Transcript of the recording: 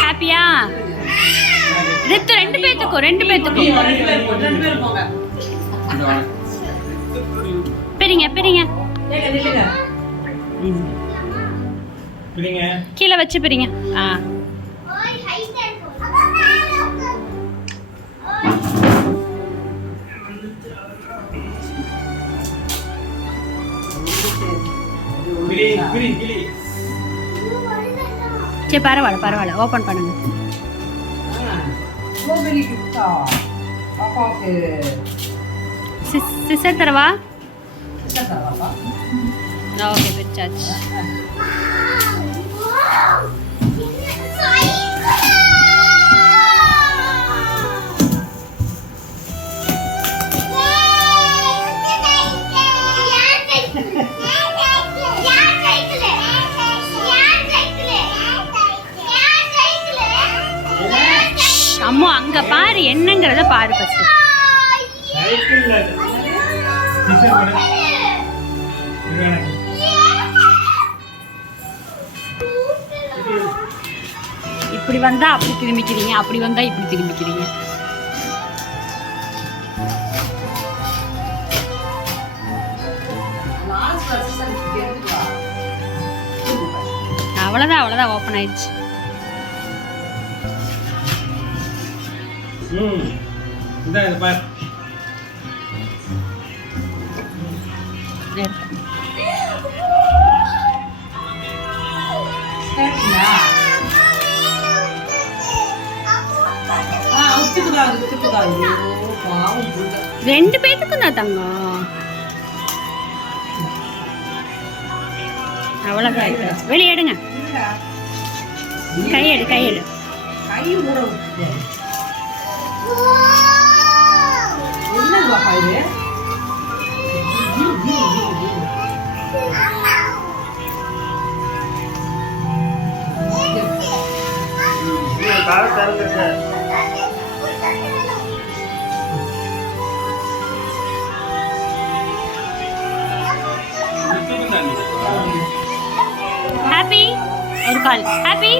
ஹாப்பியா? ரெண்டு பேத்துக்கும் பிரிங்க பிரிங்க கீழே வச்சு பிரிங்க. சரி பரவாயில்ல ஓப்பன் பண்ணுங்க. சிஸ்டர் தரவா? ஓகே பிரிச்சாச்சு. அம்மா அங்க பாரு, என்னங்கறத பாரு ஃபர்ஸ்ட். இப்படி வந்தா அப்படி திரும்பிக்கிறீங்க, அப்படி வந்தா இப்படி திரும்பிக்கிறீங்க. அவ்வளவுதான் ஓப்பன் ஆயிடுச்சு. பார் ரெண்டு பேத்துக்கும் தான் தங்கம். அவ்வளவுதான். வெளியே எடுங்க. கையெடு ஹாப்பி ஒரு கால் ஹாப்பி.